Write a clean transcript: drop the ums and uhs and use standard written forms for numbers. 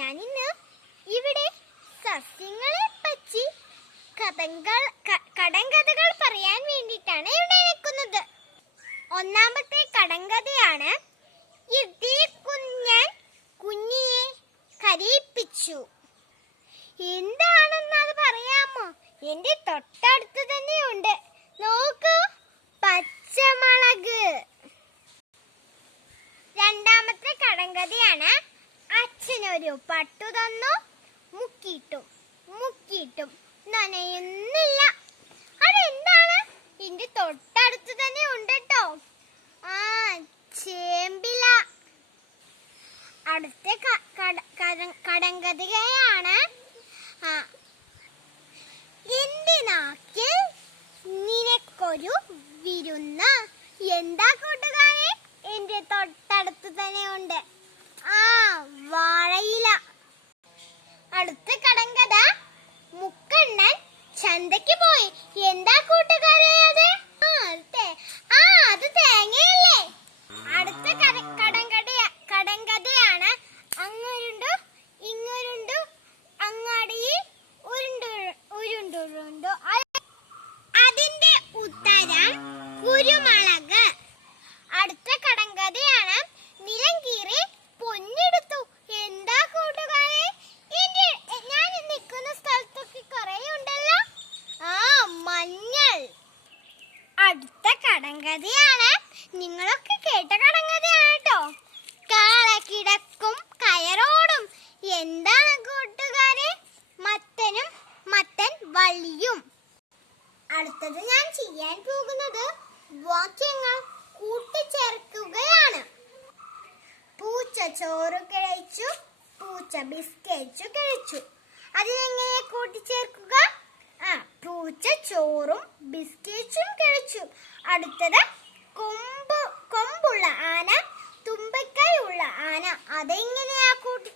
ഞാനിന്ന് ഇവിടെ സസ്യങ്ങളെ പറ്റി കടങ്കഥകൾ പറയാൻ വേണ്ടിയിട്ടാണ് ഇവിടെ നിൽക്കുന്നത്. ഒന്നാമത്തെ കടങ്കഥയാണ് ഇടിയക്കുഞ്ഞൻ കുഞ്ഞിയെ കരയിപ്പിച്ചു. എന്താണെന്ന് അത് പറയാമോ? എന്റെ തൊട്ടടുത്ത് തന്നെയുണ്ട്, നോക്കൂ, പച്ചമുളക്. രണ്ടാമത്തെ കടങ്കഥയാണ് അച്ഛനൊരു പട്ടു തന്നു, മുക്കിയിട്ടും നനയുന്നില്ല. അതെന്താണ്? എന്റെ തൊട്ടടുത്ത് തന്നെ ഉണ്ട് കേട്ടോ. ചേമ്പില. അടുത്ത കടങ്കഥയാണ് എന്റെ നാക്കിൽ നിനക്കൊരു വിരുന്ന്. എന്താ കൂട്ടുകാരെ? എന്റെ തൊട്ടടുത്ത് തന്നെ ഉണ്ട്, വാഴയില. അടുത്ത കടങ്കഥ മുക്കണ്ണൻ ചന്തയ്ക്ക് പോയി. എന്താ കൂട്ടുകാരെ അത്? അത് തേങ്ങയല്ലേ. അടുത്ത കടങ്കഥയാണ് അങ്ങുരുണ്ടു ഇങ്ങുരുണ്ടു അങ്ങാടിയിൽ ഉരുണ്ടുരുണ്ടു. അതിന്റെ ഉത്തരം കുരുമുളക്. അടുത്ത കടങ്കഥയാണ് നിലം കീറി പൊന്നെടുത്തു. എന്താ കൂട്ടുകാരെ? ഞാൻ നിൽക്കുന്ന സ്ഥലത്തൊക്കെ കുറെ ഉണ്ടല്ലോ, മഞ്ഞൾ. അടുത്ത കടങ്കഥയാണ് നിങ്ങളൊക്കെ കേട്ട കടങ്കഥയാണ് കേട്ടോ, കാളക്കിടക്കും കയറോടും. എന്താണ് കൂട്ടുകാരെ? മത്തൻ വള്ളിയും. അടുത്തത് ഞാൻ ചെയ്യാൻ പോകുന്നത് വാക്യങ്ങൾ കൂട്ടിച്ചേർക്കുകയാണ്. പൂച്ച ചോറ് കഴിച്ചു, പൂച്ച ബിസ്ക്കറ്റ് കഴിച്ചു. അതിനെങ്ങനെ കൂട്ടിച്ചേർക്കുക? പൂച്ച ചോറും ബിസ്ക്കറ്റും കഴിച്ചു. അടുത്തത് കൊമ്പുള്ള ആന, തുമ്പിക്കൈയുള്ള ആന. അതെങ്ങനെയാ കൂട്ടി